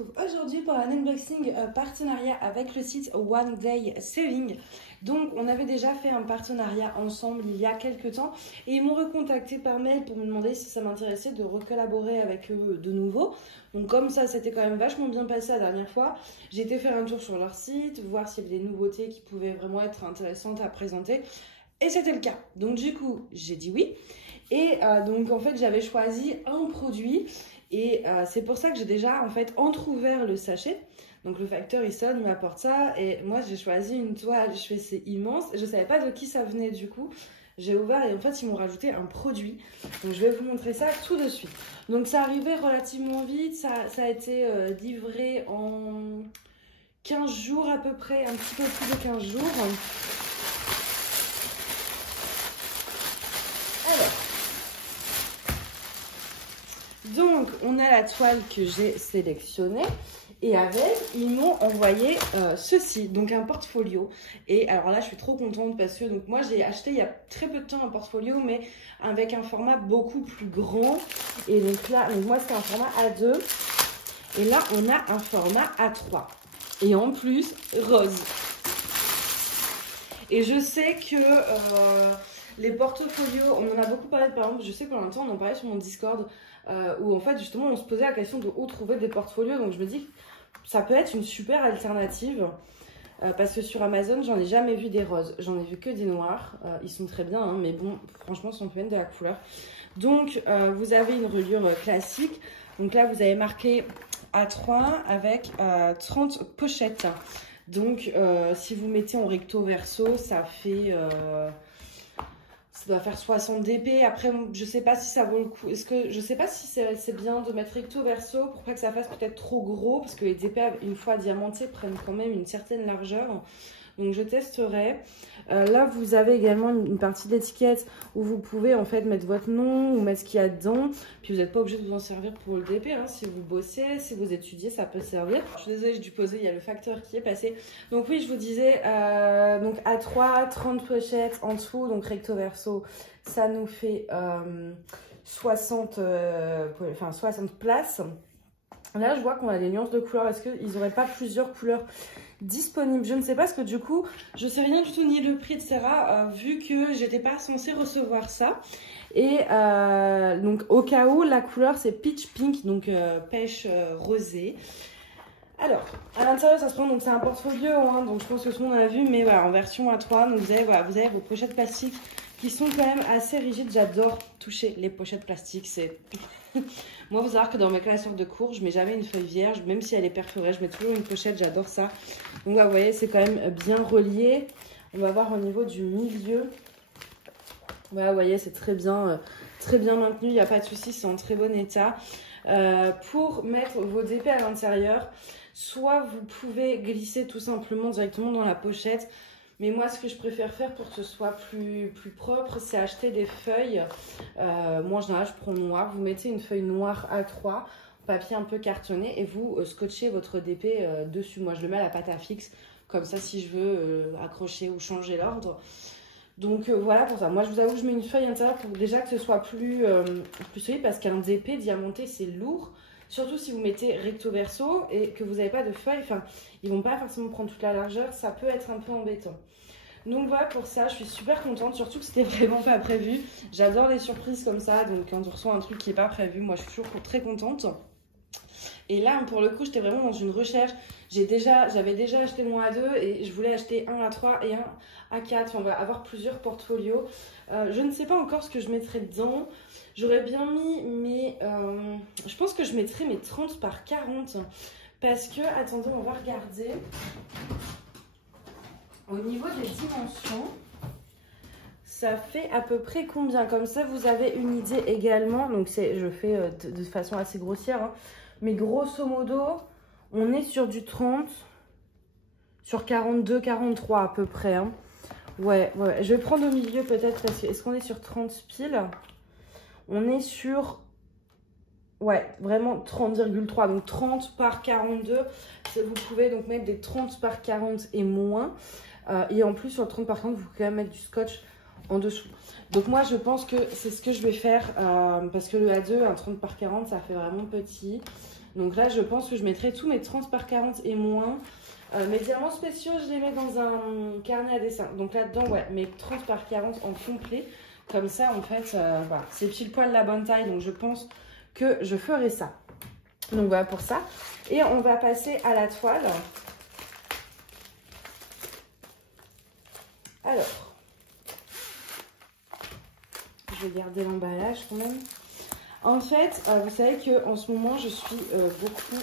retrouve aujourd'hui pour un unboxing partenariat avec le site One Day Sewing. Donc on avait déjà fait un partenariat ensemble il y a quelques temps et ils m'ont recontacté par mail pour me demander si ça m'intéressait de recollaborer avec eux de nouveau. Donc comme ça c'était quand même vachement bien passé la dernière fois, j'ai été faire un tour sur leur site, voir s'il y avait des nouveautés qui pouvaient vraiment être intéressantes à présenter. Et c'était le cas. Donc du coup j'ai dit oui. Et donc en fait j'avais choisi un produit. Et c'est pour ça que j'ai déjà en fait entrouvert le sachet. Donc le facteur il sonne, il m'apporte ça et moi j'ai choisi une toile, je fais c'est immense. Je savais pas de qui ça venait du coup. J'ai ouvert et en fait ils m'ont rajouté un produit. Donc je vais vous montrer ça tout de suite. Donc ça arrivait relativement vite, ça a été livré en 15 jours à peu près, un petit peu plus de 15 jours. Donc, on a la toile que j'ai sélectionnée et avec, ils m'ont envoyé ceci, donc un portfolio. Et alors là, je suis trop contente parce que donc moi, j'ai acheté il y a très peu de temps un portfolio, mais avec un format beaucoup plus grand. Et donc là, donc moi, c'est un format A2. Et là, on a un format A3. Et en plus, rose. Et je sais que les portfolios, on en a beaucoup parlé, par exemple, je sais que pendant un temps, on en parlait sur mon Discord, où en fait, justement, on se posait la question de où trouver des portfolios. Donc, je me dis que ça peut être une super alternative, parce que sur Amazon, j'en ai jamais vu des roses. J'en ai vu que des noirs. Ils sont très bien, hein, mais bon, franchement, sont pleins de la couleur. Donc, vous avez une reliure classique. Donc là, vous avez marqué A3 avec 30 pochettes. Donc, si vous mettez en recto verso, ça fait... ça doit faire 60 dp. Après, je sais pas si ça vaut le coup. Je sais pas si c'est bien de mettre recto verso pour pas que ça fasse peut-être trop gros. Parce que les dp, une fois diamantés, prennent quand même une certaine largeur. Donc, je testerai. Là, vous avez également une partie d'étiquette où vous pouvez en fait mettre votre nom ou mettre ce qu'il y a dedans. Puis, vous n'êtes pas obligé de vous en servir pour le DP. Hein. Si vous bossez, si vous étudiez, ça peut servir. Je suis désolée, j'ai dû poser. Il y a le facteur qui est passé. Donc, oui, je vous disais, donc A3, 30 pochettes en dessous. Donc, recto verso, ça nous fait 60 places. Là, je vois qu'on a des nuances de couleurs. Est-ce qu'ils n'auraient pas plusieurs couleurs disponibles? Je ne sais pas, parce que du coup, je ne sais rien du tout ni le prix, etc. Vu que j'étais pas censée recevoir ça. Et donc, au cas où, la couleur, c'est peach pink, donc pêche rosée. Alors, à l'intérieur, ça se prend, donc c'est un portfolio, hein, donc je pense que tout le monde a vu, mais voilà, en version A3. Donc, vous avez vos pochettes plastiques qui sont quand même assez rigides. J'adore toucher les pochettes plastiques, c'est... Moi, vous savez que dans mes classeurs de cours, je mets jamais une feuille vierge, même si elle est perforée, je mets toujours une pochette, j'adore ça. Donc là, vous voyez, c'est quand même bien relié. On va voir au niveau du milieu. Voilà, vous voyez, c'est très bien maintenu, il n'y a pas de souci, c'est en très bon état. Pour mettre vos DP à l'intérieur, soit vous pouvez glisser tout simplement directement dans la pochette. Mais moi, ce que je préfère faire pour que ce soit plus propre, c'est acheter des feuilles. Moi, en général, je prends noir. Vous mettez une feuille noire A3, papier un peu cartonné, et vous scotchez votre DP dessus. Moi, je le mets à la pâte à fixe, comme ça, si je veux accrocher ou changer l'ordre. Donc, voilà pour ça. Moi, je vous avoue, je mets une feuille intérieure pour déjà que ce soit plus solide, parce qu'un DP diamanté, c'est lourd. Surtout si vous mettez recto verso et que vous n'avez pas de feuilles, enfin, ils vont pas forcément prendre toute la largeur, ça peut être un peu embêtant. Donc voilà pour ça, je suis super contente, surtout que c'était vraiment pas prévu. J'adore les surprises comme ça, donc quand on reçoit un truc qui n'est pas prévu, moi je suis toujours très contente. Et là, pour le coup, j'étais vraiment dans une recherche. J'avais déjà acheté mon A2 et je voulais acheter un A3 et un A4. Enfin, on va avoir plusieurs portfolios. Je ne sais pas encore ce que je mettrai dedans. J'aurais bien mis mes... je pense que je mettrai mes 30 par 40. Parce que, attendez, on va regarder. Au niveau des dimensions, ça fait à peu près combien? Comme ça, vous avez une idée également. Donc, je fais de façon assez grossière. Hein. Mais grosso modo, on est sur du 30, sur 42, 43 à peu près. Hein. Ouais, je vais prendre au milieu peut-être parce que... Est-ce qu'on est sur 30 piles? On est sur... Ouais, vraiment 30,3. Donc 30 par 42. Vous pouvez donc mettre des 30 par 40 et moins. Et en plus, sur le 30 par 40, vous pouvez quand même mettre du scotch en dessous. Donc moi, je pense que c'est ce que je vais faire. Parce que le A2, un 30 par 40, ça fait vraiment petit. Donc là, je pense que je mettrai tous mes 30 par 40 et moins. Mes diamants spéciaux, je les mets dans un carnet à dessin. Donc là-dedans, ouais, mes 30 par 40 en complet. Comme ça, en fait, voilà, c'est pile poil la bonne taille. Donc je pense que je ferai ça. Donc voilà pour ça. Et on va passer à la toile. Alors, je vais garder l'emballage quand même. En fait, vous savez qu'en ce moment, je suis beaucoup...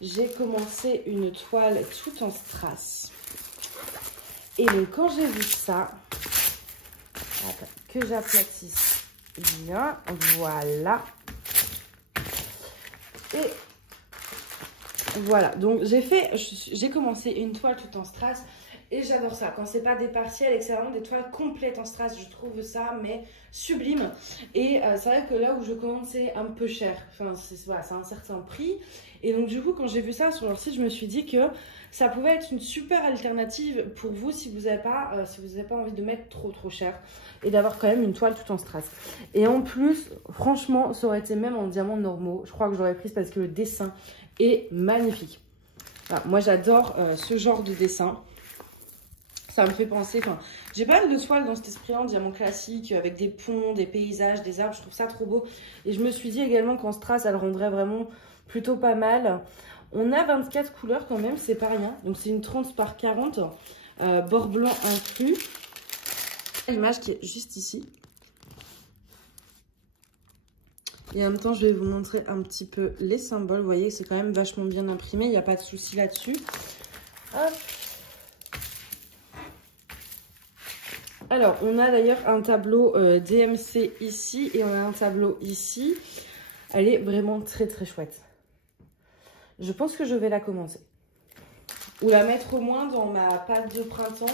J'ai commencé une toile tout en strass. Et donc, quand j'ai vu ça, attends, que j'aplatisse bien, voilà. Et voilà, donc j'ai commencé une toile tout en strass. Et j'adore ça, quand c'est pas des partiels et que c'est vraiment des toiles complètes en strass, je trouve ça mais sublime. Et c'est vrai que là où je commande, c'est un peu cher, enfin voilà, c'est un certain prix. Et donc du coup, quand j'ai vu ça sur leur site, je me suis dit que ça pouvait être une super alternative pour vous si vous n'avez pas, envie de mettre trop cher et d'avoir quand même une toile tout en strass. Et en plus, franchement, ça aurait été même en diamants normaux. Je crois que j'aurais pris parce que le dessin est magnifique. Voilà, moi j'adore ce genre de dessin. Ça me fait penser, enfin, j'ai pas mal de toiles dans cet esprit-là, en diamant classique, avec des ponts, des paysages, des arbres, je trouve ça trop beau. Et je me suis dit également qu'en strass, ça le rendrait vraiment plutôt pas mal. On a 24 couleurs quand même, c'est pas rien. Donc c'est une 30 par 40, bord blanc inclus. L'image qui est juste ici. Et en même temps, je vais vous montrer un petit peu les symboles. Vous voyez, c'est quand même vachement bien imprimé, il n'y a pas de souci là-dessus. Hop. Alors, on a d'ailleurs un tableau DMC ici et on a un tableau ici. Elle est vraiment très chouette. Je pense que je vais la commencer. Ou la mettre au moins dans ma pâte de printemps.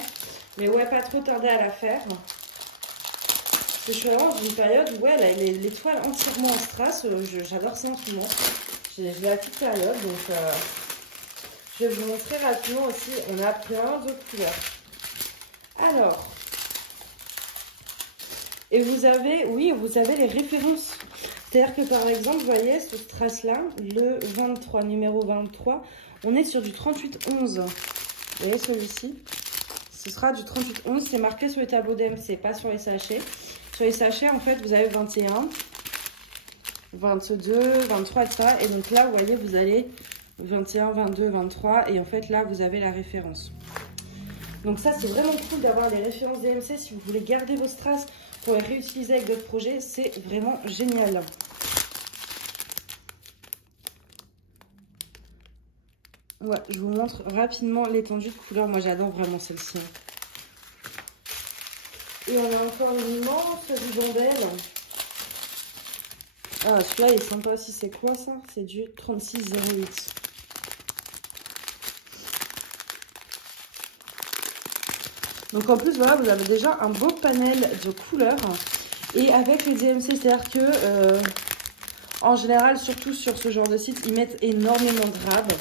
Mais ouais, pas trop tarder à la faire. Parce que je suis vraiment dans une période où ouais, les toiles entièrement en strass, j'adore ça en ce moment. J'ai la petite période, donc je vais vous montrer rapidement aussi. On a plein de couleurs. Alors... Et vous avez, oui, vous avez les références. C'est-à-dire que par exemple, vous voyez, ce strass-là, le 23, numéro 23, on est sur du 38-11. Vous voyez celui-ci? Ce sera du 38-11, c'est marqué sur les tableaux DMC, pas sur les sachets. Sur les sachets, en fait, vous avez 21, 22, 23, etc. Et donc là, vous voyez, vous allez 21, 22, 23. Et en fait, là, vous avez la référence. Donc ça, c'est vraiment cool d'avoir les références DMC si vous voulez garder vos strass pour les réutiliser avec d'autres projets, c'est vraiment génial. Ouais, je vous montre rapidement l'étendue de couleurs. Moi, j'adore vraiment celle-ci. Et on a encore une immense ribambelle. Ah, celui-là, il est sympa aussi. C'est quoi ça? C'est du 36,08. Donc en plus, voilà, vous avez déjà un beau panel de couleurs. Et avec les DMC, c'est-à-dire que, en général, surtout sur ce genre de site, ils mettent énormément de grabs.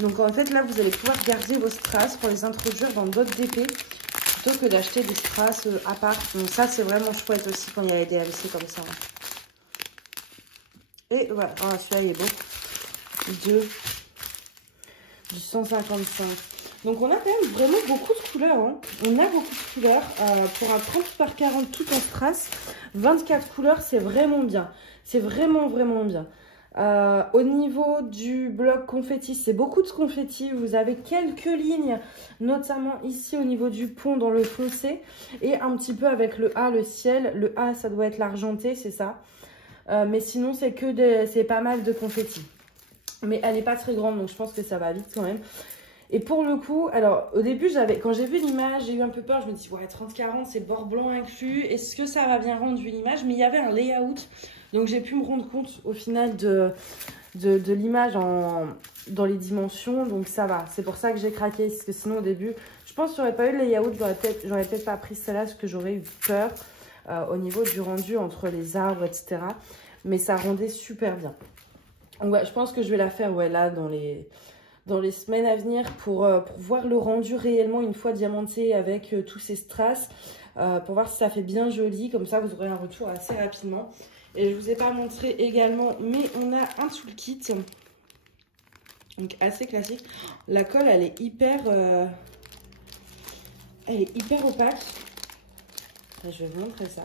Donc en fait, là, vous allez pouvoir garder vos strass pour les introduire dans d'autres DP, plutôt que d'acheter des strass à part. Donc ça, c'est vraiment chouette aussi quand il y a les DMC comme ça. Et voilà, oh, celui-là, il est beau. Du 155. Donc on a quand même vraiment beaucoup de couleurs. Hein. On a beaucoup de couleurs. Pour un 30 par 40 tout en strass, 24 couleurs, c'est vraiment bien. C'est vraiment bien. Au niveau du bloc confetti, c'est beaucoup de confetti. Vous avez quelques lignes, notamment ici au niveau du pont dans le foncé. Et un petit peu avec le A, le ciel. Le A, ça doit être l'argenté, c'est ça. Mais sinon, c'est pas mal de confetti. Mais elle n'est pas très grande, donc je pense que ça va vite quand même. Et pour le coup, alors au début, quand j'ai vu l'image, j'ai eu un peu peur. Je me dis, ouais, 30-40, c'est bord blanc inclus. Est-ce que ça va bien rendre vu l'image? Mais il y avait un layout. Donc j'ai pu me rendre compte au final de l'image dans les dimensions. Donc ça va. C'est pour ça que j'ai craqué. Parce que sinon au début, je pense que j'aurais pas eu le layout. J'aurais peut-être pas pris celle-là parce que j'aurais eu peur au niveau du rendu entre les arbres, etc. Mais ça rendait super bien. Donc ouais, je pense que je vais la faire là dans les semaines à venir pour voir le rendu réellement une fois diamanté avec tous ces strass, pour voir si ça fait bien joli, comme ça vous aurez un retour assez rapidement. Et je vous ai pas montré également, mais on a un toolkit. Donc assez classique. La colle, elle est hyper opaque. Enfin, je vais vous montrer ça.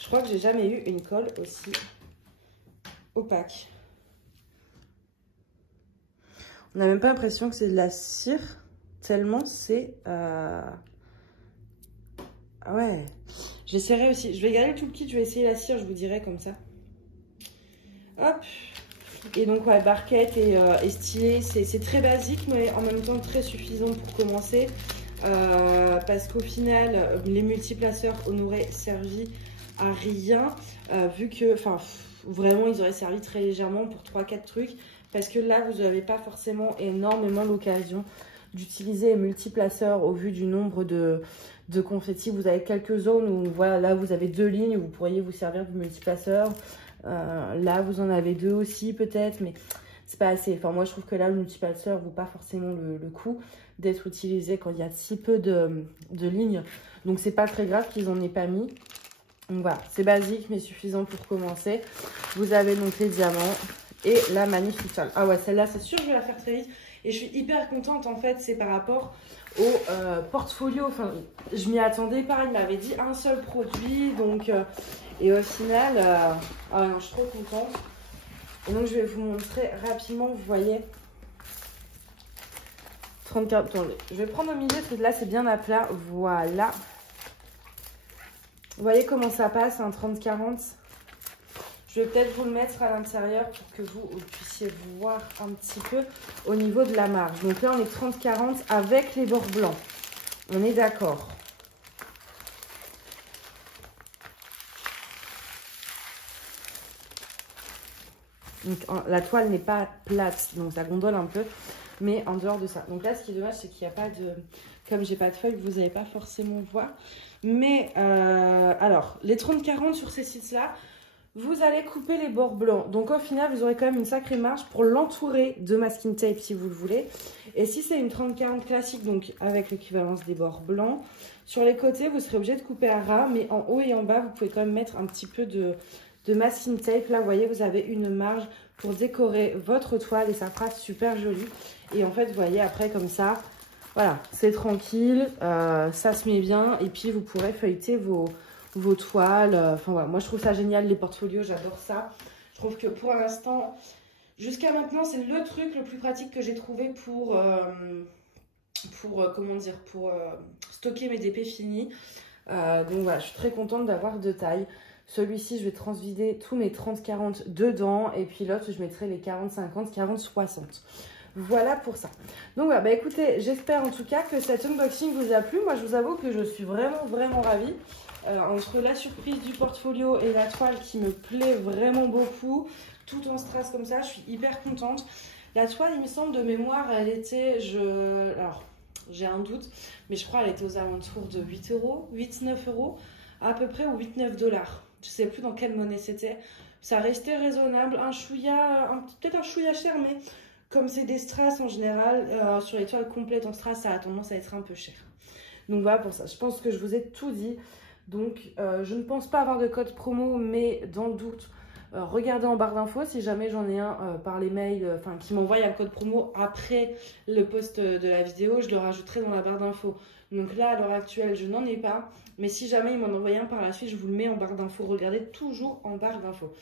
Je crois que j'ai jamais eu une colle aussi opaque. On n'a même pas l'impression que c'est de la cire, tellement c'est... Ah ouais. J'essaierai aussi. Je vais garder tout le kit, je vais essayer la cire, je vous dirai comme ça. Hop. Et donc, ouais, barquette et stylet, c'est très basique, mais en même temps très suffisant pour commencer. Parce qu'au final, les multiplaceurs n'auraient servi à rien. Vu que, enfin, vraiment, ils auraient servi très légèrement pour 3-4 trucs. Parce que là, vous n'avez pas forcément énormément l'occasion d'utiliser les multiplaceurs au vu du nombre de confettis. Vous avez quelques zones où, voilà, là, vous avez 2 lignes où vous pourriez vous servir du multiplaceur. Là, vous en avez 2 aussi, peut-être, mais c'est pas assez. Enfin, moi, je trouve que là, le multiplaceur vaut pas forcément le coup d'être utilisé quand il y a si peu de lignes. Donc, c'est pas très grave qu'ils en aient pas mis. Donc, voilà, c'est basique, mais suffisant pour commencer. Vous avez donc les diamants et la magnifique toile. Ah ouais, celle-là, c'est sûr, je vais la faire très vite. Et je suis hyper contente, en fait, c'est par rapport au portfolio. Enfin, je m'y attendais pas. Il m'avait dit un seul produit, donc... et au final, ah non, je suis trop contente. Et donc, je vais vous montrer rapidement, vous voyez, 34. Attendez, je vais prendre au milieu, parce que là, c'est bien à plat. Voilà. Vous voyez comment ça passe, un 30-40. Je vais peut-être vous le mettre à l'intérieur pour que vous puissiez voir un petit peu au niveau de la marge. Donc là, on est 30-40 avec les bords blancs. On est d'accord. Donc, la toile n'est pas plate, donc ça gondole un peu, mais en dehors de ça. Donc là, ce qui est dommage, c'est qu'il n'y a pas de... Comme j'ai pas de feuilles, vous n'allez pas forcément voir. Mais, alors, les 30-40 sur ces sites-là, vous allez couper les bords blancs. Donc au final, vous aurez quand même une sacrée marge pour l'entourer de masking tape si vous le voulez. Et si c'est une 30-40 classique, donc avec l'équivalence des bords blancs, sur les côtés, vous serez obligé de couper à ras, mais en haut et en bas, vous pouvez quand même mettre un petit peu de masking tape. Là, vous voyez, vous avez une marge pour décorer votre toile et ça fera super joli. Et en fait, vous voyez, après, comme ça, voilà, c'est tranquille, ça se met bien. Et puis, vous pourrez feuilleter vos toiles. Enfin, voilà, moi, je trouve ça génial, les portfolios, j'adore ça. Je trouve que pour l'instant, jusqu'à maintenant, c'est le truc le plus pratique que j'ai trouvé pour comment dire, pour stocker mes DP finis. Donc, voilà, je suis très contente d'avoir 2 tailles. Celui-ci, je vais transvider tous mes 30-40 dedans. Et puis l'autre, je mettrai les 40-50, 40-60. Voilà pour ça. Donc voilà, bah écoutez, j'espère en tout cas que cet unboxing vous a plu. Moi, je vous avoue que je suis vraiment ravie. Entre la surprise du portfolio et la toile qui me plaît vraiment beaucoup, tout en strass comme ça, je suis hyper contente. La toile, il me semble, de mémoire, elle était... Alors, j'ai un doute, mais je crois qu'elle était aux alentours de 8 €, 8-9 € à peu près, ou 8-9 $. Je sais plus dans quelle monnaie c'était. Ça restait raisonnable, peut-être un chouïa cher, mais comme c'est des strass en général, sur les toiles complètes en strass, ça a tendance à être un peu cher. Donc voilà pour ça. Je pense que je vous ai tout dit. Donc je ne pense pas avoir de code promo, mais dans le doute, regardez en barre d'infos. Si jamais j'en ai un par les mails, qui m'envoie un code promo après le post de la vidéo, je le rajouterai dans la barre d'infos. Donc là, à l'heure actuelle, je n'en ai pas. Mais si jamais il m'en envoie un par la suite, je vous le mets en barre d'infos. Regardez toujours en barre d'infos.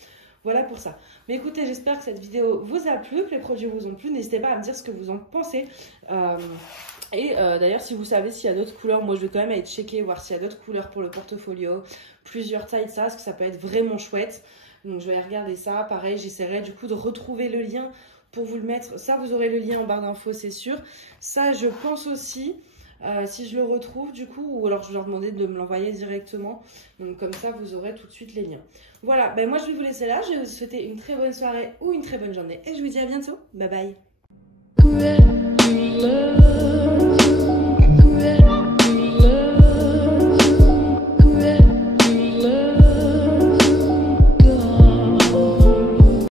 Voilà pour ça. Mais écoutez, j'espère que cette vidéo vous a plu, que les produits vous ont plu. N'hésitez pas à me dire ce que vous en pensez. D'ailleurs, si vous savez s'il y a d'autres couleurs, moi je vais quand même aller checker, voir s'il y a d'autres couleurs pour le portfolio. Plusieurs tailles de ça, parce que ça peut être vraiment chouette. Donc je vais regarder ça. Pareil, j'essaierai du coup de retrouver le lien pour vous le mettre. Ça, vous aurez le lien en barre d'infos, c'est sûr. Ça, je pense aussi... si je le retrouve du coup, ou alors je vais leur demander de me l'envoyer directement. Donc comme ça, vous aurez tout de suite les liens. Voilà, ben moi je vais vous laisser là. Je vais vous souhaiter une très bonne soirée ou une très bonne journée. Et je vous dis à bientôt. Bye bye.